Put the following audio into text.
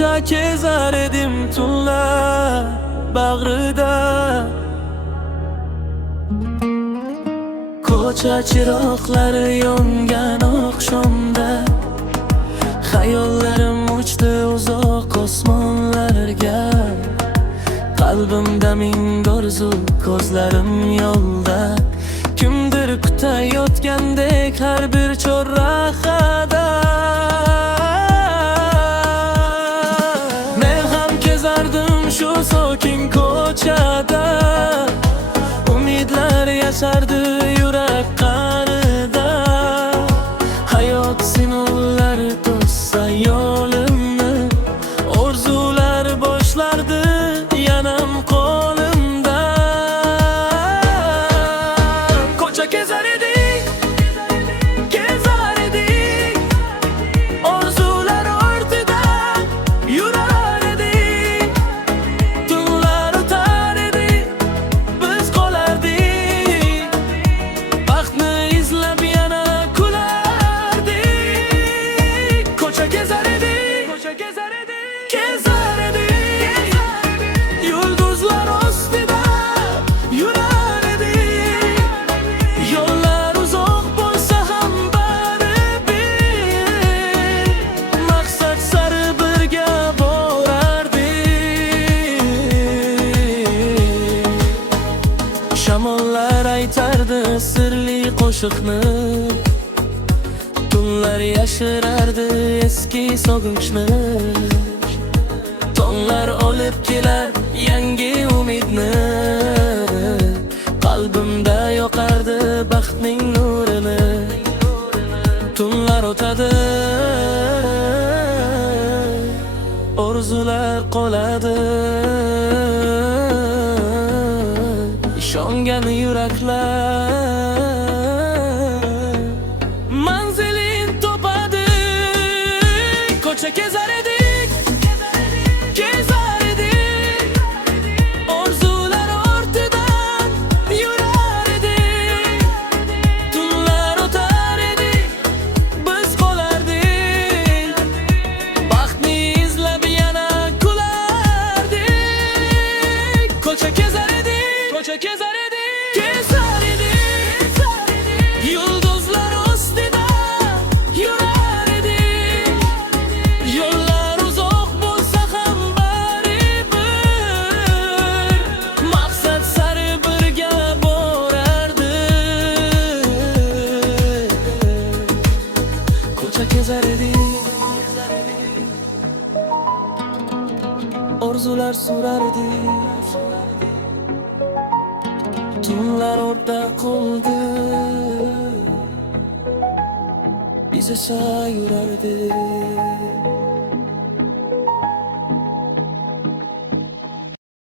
ko'cha kezar edim tunlar bag'rida. Ko'cha chiroqlari yongan oqshomda xayollarim uchdi uzoq osmonlarga. Qalbimda ming orzu, ko'zlarim yo'lda, kimdir kutayotgandek har bir chorrahada. Men ham kezardim shu sokin ko'chada, umidlar yashardi yurak qa'rida. Hayot sinovlar to'ssa yo'limni, orzular boshlardi yanam qo'limda. Ko'cha kezar edik, kezar edik, orzular ortida yurar edik. Tunlar o'tar edik, biz qolardik, baxtni izlab yana kulardik. Ko'cha kezar edik, ko'cha kezar edik, kezar edik, yulduzlar ostida yurar edik. Yo'llar uzoq bo'lsa ham baribir, maqsad sari birga borardik. Shamollar aytardi sirli qo'shiqni, tunlar yashirardi eski sog'inchni. Tonglar olib kelar yangi umidni, qalbimda yoqardi baxtning nurini. Tunlar o'tadi, orzular qoladi, ishongan yuraklar manzilin topadi. Ko'cha kezar edik, kezar edik, orzular ortidan yurar edik. Tunlar o'tar edik, biz qolardik, baxtni izlab yana kulardik. Ko'cha kezar edik, ko'cha kezar edik, kezar edik, yulduzlar ostida yurar edik. Yo'llar uzoq bo'lsa ham baribir, maqsad sari birga borardik. Ko'cha kezar edik, orzular surardik, tunlar o'rta qoldi, biz esa yurardik.